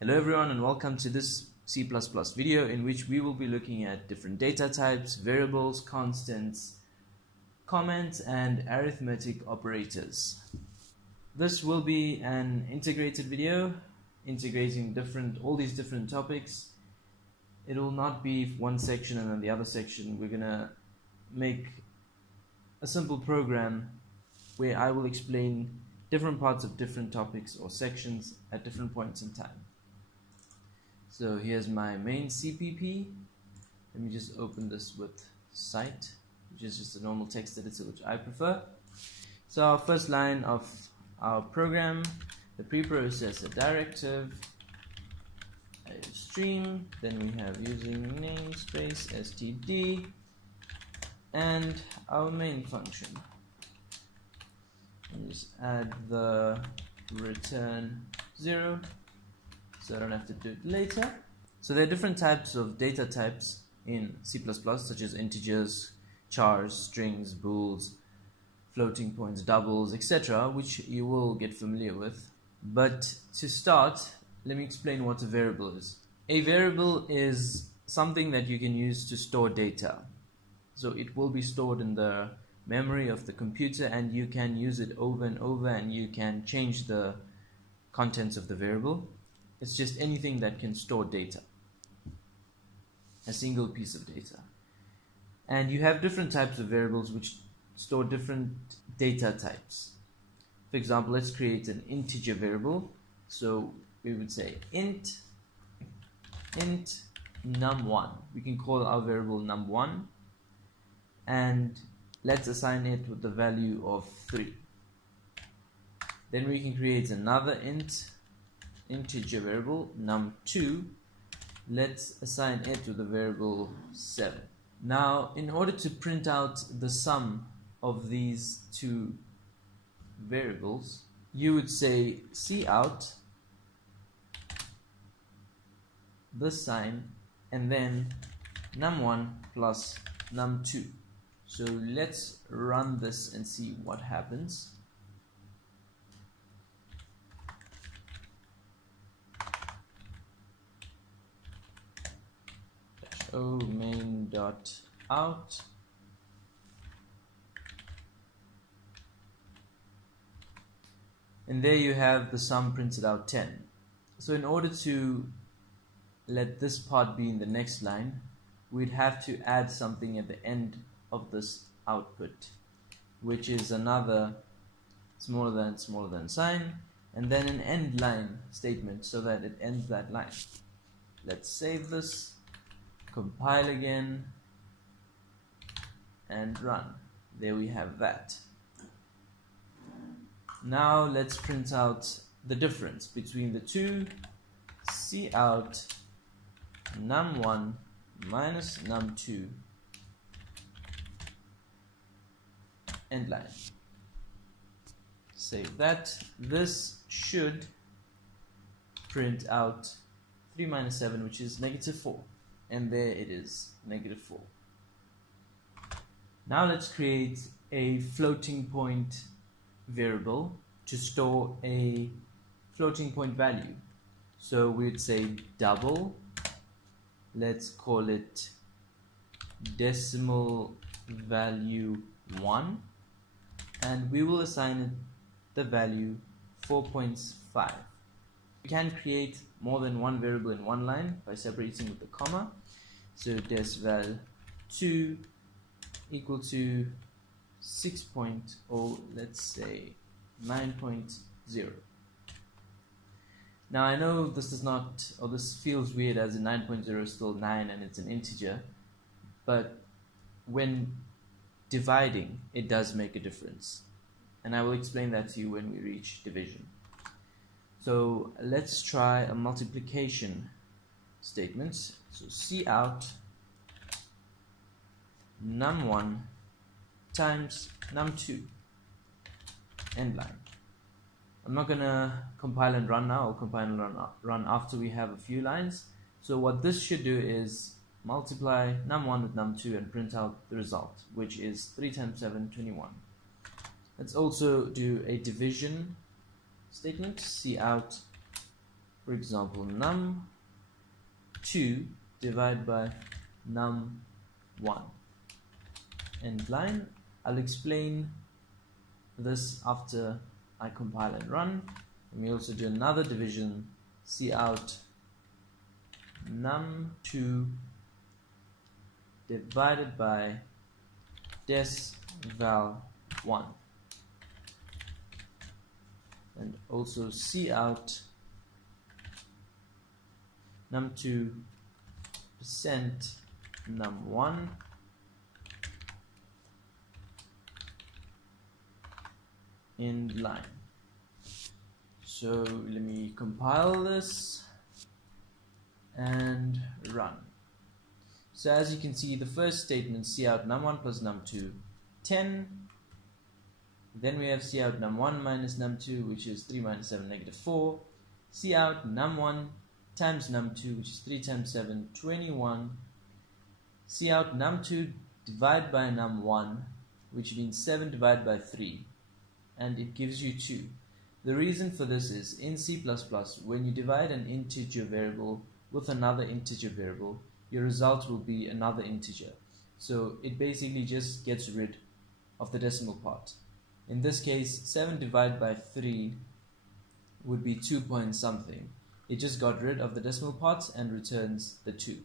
Hello everyone and welcome to this C++ video in which we will be looking at different data types, variables, constants, comments and arithmetic operators. This will be an integrated video integrating all these different topics. It will not be one section and then the other section. We're gonna make a simple program where I will explain different parts of different topics or sections at different points in time. So here's my main CPP. Let me just open this with Cite, which is just a normal text editor, which I prefer. So our first line of our program, the preprocessor directive, a stream, then we have using namespace std, and our main function. Just add the return 0. So I don't have to do it later. So there are different types of data types in C++, such as integers, chars, strings, bools, floating points, doubles, etc., which you will get familiar with. But to start, let me explain what a variable is. A variable is something that you can use to store data. So it will be stored in the memory of the computer, and you can use it over and over, and you can change the contents of the variable. It's just anything that can store data, a single piece of data. And you have different types of variables which store different data types. For example, let's create an integer variable. So we would say int num1. We can call our variable num1, and let's assign it with the value of 3. Then we can create another integer variable num2. Let's assign it to the variable 7. Now, in order to print out the sum of these two variables, you would say cout the sign and then num1 plus num2. So let's run this and see what happens. O main.out, and there you have the sum printed out 10. So in order to let this part be in the next line, we'd have to add something at the end of this output, which is another smaller than sign, and then an end line statement so that it ends that line. Let's save this, compile again, and run. There we have that. Now let's print out the difference between the two. Cout num1 minus num2 end line. Save that. This should print out 3 minus 7, which is -4. And there it is, -4. Now let's create a floating point variable to store a floating point value. So we'd say double, let's call it decimal value 1, and we will assign it the value 4.5. We can create more than one variable in one line by separating with the comma. So decval2 equal to 6.0, let's say 9.0. Now I know this does not, or this feels weird as a 9.0 is still 9 and it's an integer, but when dividing it does make a difference, and I will explain that to you when we reach division. So let's try a multiplication statement. So cout num1 times num2 end line. I'm not gonna compile and run now. I'll compile and run after we have a few lines. So what this should do is multiply num1 with num2 and print out the result, which is 3 times 7, 21. Let's also do a division statement. Cout For example, num2 divided by num1. End line. I'll explain this after I compile and run. Let me also do another division. Cout num2 divided by desval1, and also cout num2 percent num1 end line. So let me compile this and run. So as you can see, the first statement, cout num1 plus num2, 10. Then we have cout num1 minus num2, which is 3 minus 7, negative 4. Cout num1 times num2, which is 3 times 7, 21. Cout num2 divided by num1, which means 7 divided by 3, and it gives you 2. The reason for this is, in C++, when you divide an integer variable with another integer variable, your result will be another integer. So it basically just gets rid of the decimal part. In this case, 7 divided by 3 would be 2 point something. It just got rid of the decimal parts and returns the 2.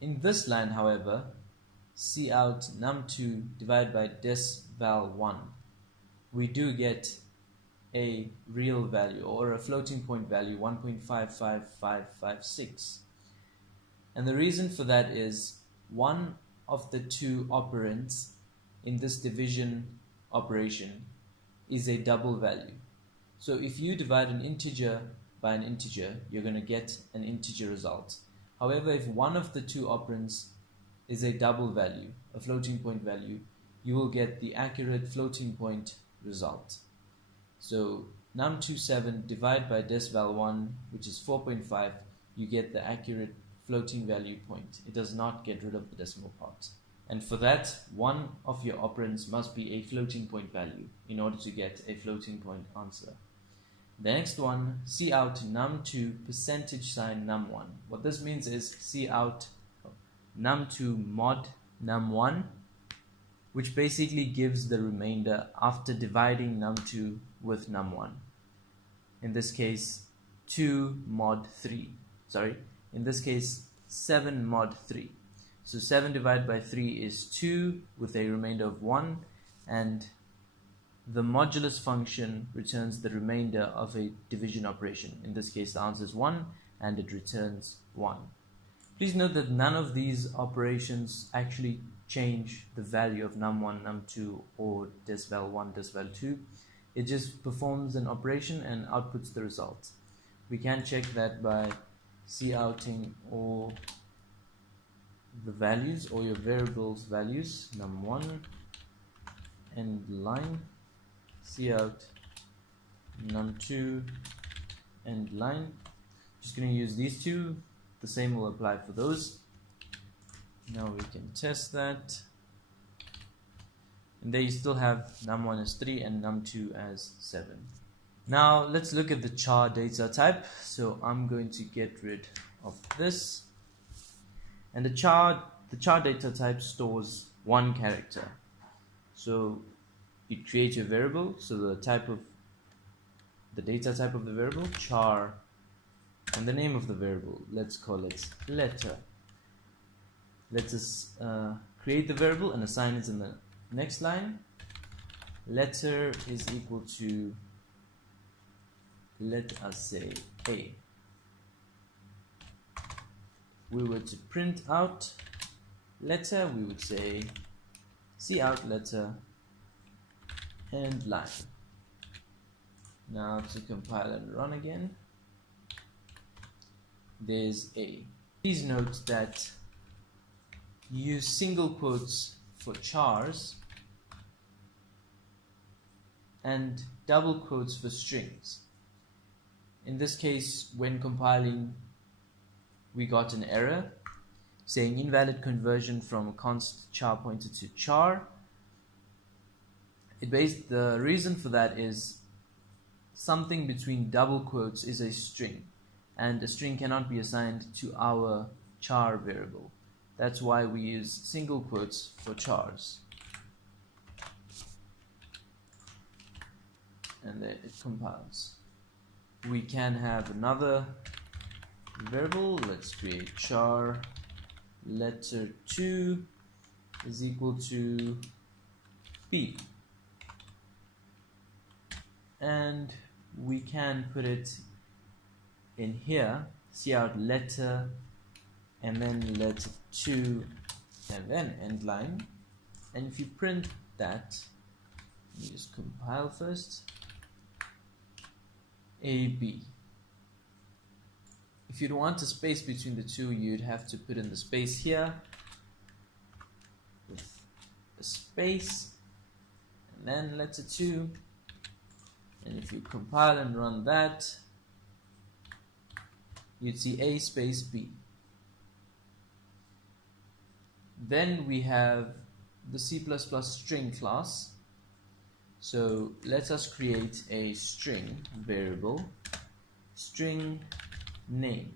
In this line, however, cout num2 divided by desval1, we do get a real value, or a floating point value, 1.55556. And the reason for that is one of the two operands in this division operation is a double value. So if you divide an integer by an integer, you're going to get an integer result. However, if one of the two operands is a double value, a floating point value, you will get the accurate floating point result. So num27 divided by desval1, which is 4.5, you get the accurate floating value point. It does not get rid of the decimal part. And for that, one of your operands must be a floating point value in order to get a floating point answer. The next one, cout num2 percentage sign num1. What this means is cout num2 mod num1, which basically gives the remainder after dividing num2 with num1. In this case, 2 mod 3. Sorry, in this case, 7 mod 3. So 7 divided by 3 is 2 with a remainder of 1, and the modulus function returns the remainder of a division operation. In this case, the answer is 1, and it returns 1. Please note that none of these operations actually change the value of num1, num2, or desval1, desval2. It just performs an operation and outputs the result. We can check that by couting all the values, or your variables values, num1 end line, cout num2 end line. Just going to use these two. The same will apply for those. Now we can test that. And there you still have num1 as 3 and num2 as 7. Now let's look at the char data type. So I'm going to get rid of this. And the char data type stores one character. So you create your variable. So the data type of the variable, char, and the name of the variable, let's call it letter. Let us create the variable and assign it in the next line. Letter is equal to, let us say, A. We were to print out letter, we would say cout letter end line. Now to compile and run again, there's A. Please note that use single quotes for chars and double quotes for strings. In this case, when compiling, we got an error saying invalid conversion from const char pointer to char. The reason for that is something between double quotes is a string, and a string cannot be assigned to our char variable. That's why we use single quotes for chars. And then it compiles. We can have another variable. Let's create char letter 2 is equal to b, and we can put it in here, cout letter and then letter 2 and then end line. And if you print that, you just compile first, AB. If you'd want a space between the two, you'd have to put in the space here with a space and then letter 2. And if you compile and run that, you'd see A space B. Then we have the C++ string class. So let us create a string variable, string name,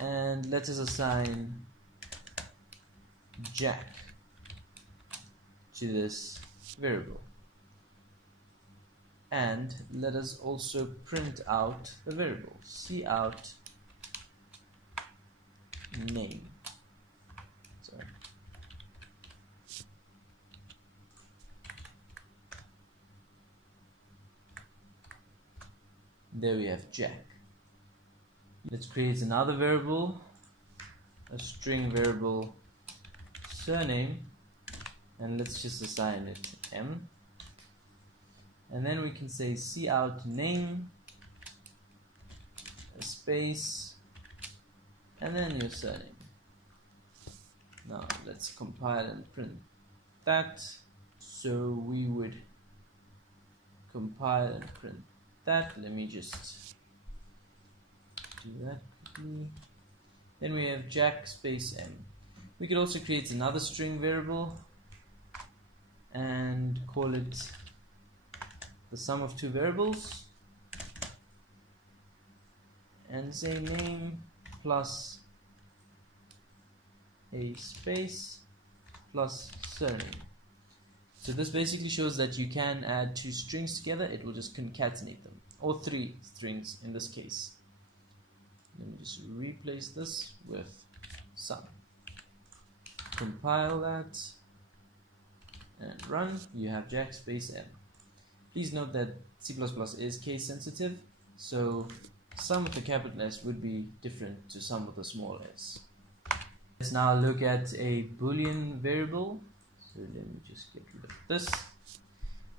and let us assign Jack to this variable. And let us also print out the variable, cout name. Sorry. There we have Jack. Let's create another variable, a string variable surname, and let's just assign it M. And then we can say cout name, a space, and then your surname. Now let's compile and print that. So we would compile and print that. Let me just do that quickly. Then we have Jack space M. We could also create another string variable and call it the sum of two variables and say name plus a space plus surname. So this basically shows that you can add two strings together. It will just concatenate them, or three strings in this case. Let me just replace this with sum. Compile that and run. You have Jack space M. Please note that C++ is case sensitive, so sum with the capital S would be different to sum with a small s. Let's now look at a Boolean variable. So let me just get rid of this.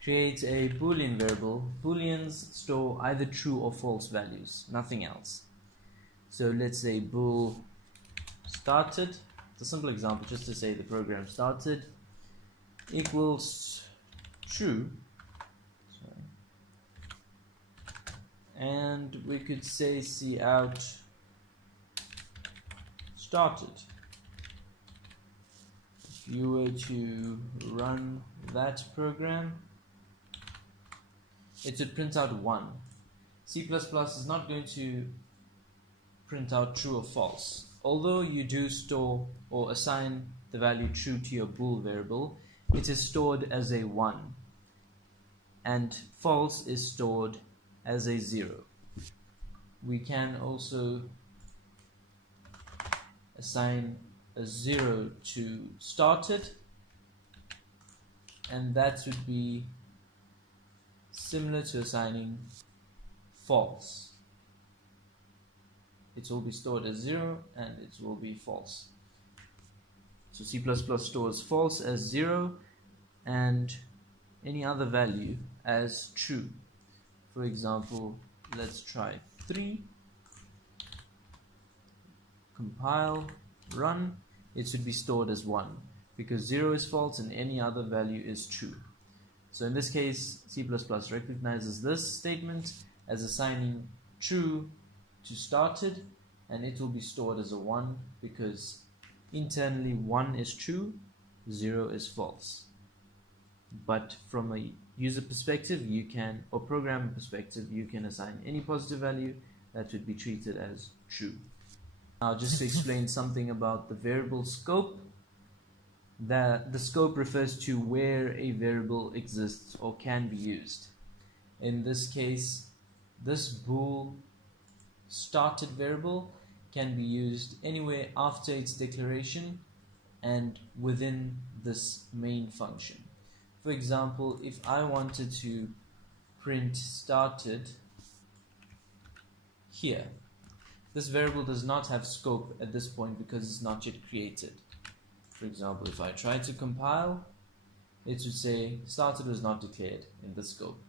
Create a Boolean variable. Booleans store either true or false values, nothing else. So let's say bool started. It's a simple example just to say the program started equals true. And we could say cout started. If you were to run that program, it would print out 1. C++ is not going to print out true or false. Although you do store or assign the value true to your bool variable, it is stored as a 1, and false is stored as a 0. We can also assign a 0 to started, and that would be similar to assigning false. It will be stored as 0 and it will be false. So C++ stores false as 0 and any other value as true. For example, let's try 3. Compile, run. It should be stored as 1 because 0 is false and any other value is true. So in this case, C++ recognizes this statement as assigning true to started, and it will be stored as a 1 because internally 1 is true, 0 is false. but from a user perspective, you can, or programmer perspective, you can assign any positive value that would be treated as true. Now, just to explain something about the variable scope, that the scope refers to where a variable exists or can be used. In this case, this bool started variable can be used anywhere after its declaration and within this main function. For example, if I wanted to print started here, this variable does not have scope at this point because it's not yet created. For example, if I try to compile, it would say started was not declared in the scope.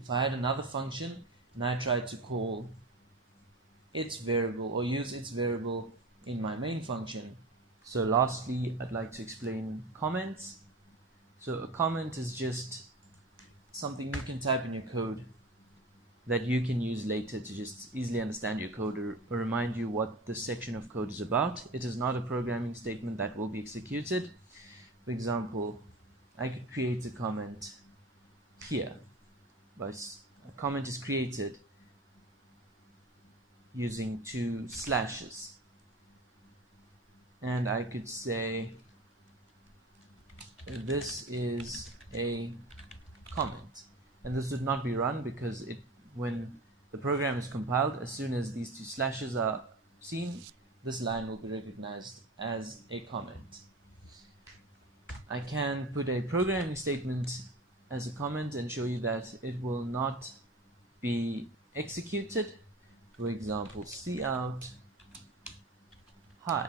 If I had another function and I tried to call its variable or use its variable in my main function. So lastly, I'd like to explain comments. So a comment is just something you can type in your code that you can use later to just easily understand your code or remind you what this section of code is about. It is not a programming statement that will be executed. For example, I could create a comment here. A comment is created using 2 slashes. And I could say this is a comment. And this would not be run because when the program is compiled, as soon as these 2 slashes are seen, this line will be recognized as a comment. I can put a programming statement as a comment and show you that it will not be executed. For example, cout hi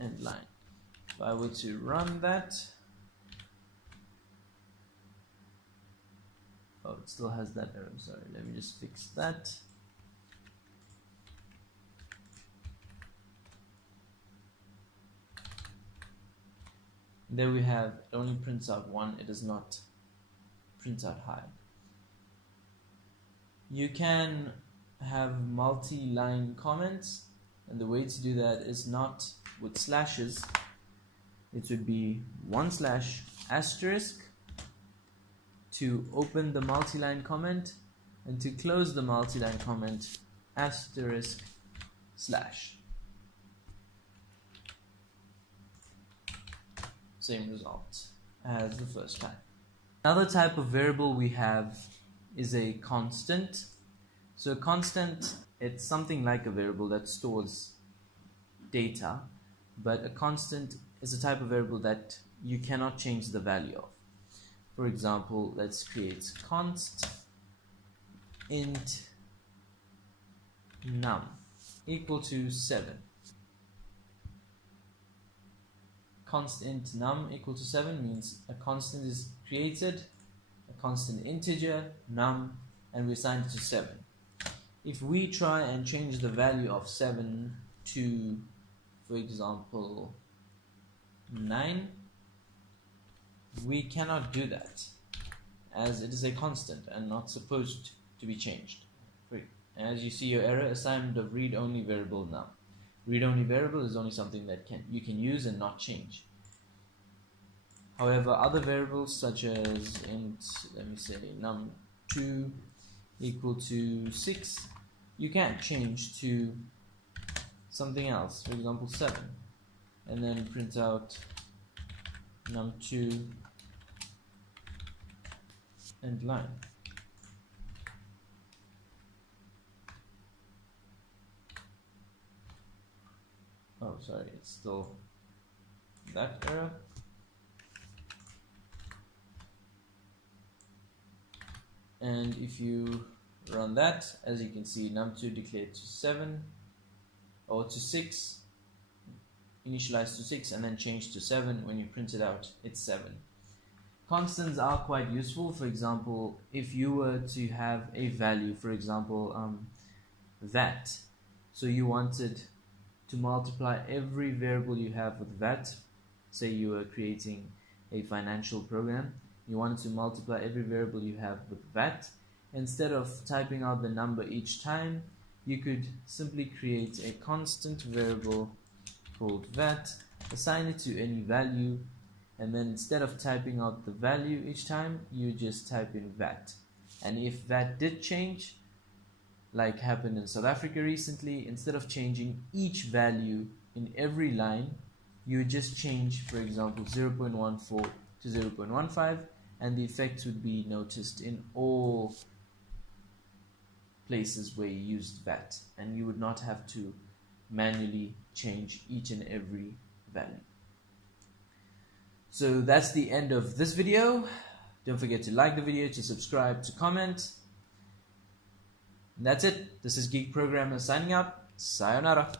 end line. If I were to run that, oh, it still has that error. Sorry, let me just fix that. There we have, it only prints out 1, it does not print out hi. You can have multi-line comments, and the way to do that is not with slashes. It would be 1 slash asterisk to open the multi-line comment, and to close the multi-line comment, asterisk slash. Same result as the first time. Another type of variable we have is a constant. So a constant, it's something like a variable that stores data, but a constant is a type of variable that you cannot change the value of. For example, let's create const int num equal to 7. Const int num equal to 7 means a constant is created, a constant integer, num, and we assign it to 7. If we try and change the value of 7 to, for example, 9, we cannot do that, as it is a constant and not supposed to be changed. As you see your error, assignment of read-only variable num. Read-only variable is only something that you can use and not change. However, other variables such as int, let me say num2 equal to 6, you can't change to something else, for example 7, and then print out num2 end line. Oh, sorry, it's still that error. And if you run that, as you can see, num2 declared to 7 or to 6, initialized to 6, and then changed to 7. When you print it out, it's 7. Constants are quite useful. For example, if you were to have a value, for example, VAT, so you wanted to multiply every variable you have with VAT. Say you were creating a financial program, you wanted to multiply every variable you have with VAT. Instead of typing out the number each time, you could simply create a constant variable called VAT assign it to any value, and then instead of typing out the value each time, you just type in VAT. And if VAT did change, like happened in South Africa recently, instead of changing each value in every line, you would just change, for example, 0.14 to 0.15, and the effect would be noticed in all places where you used VAT, and you would not have to manually change each and every value. So that's the end of this video. Don't forget to like the video, to subscribe, to comment. And that's it. This is Geek Programmer signing out. Sayonara.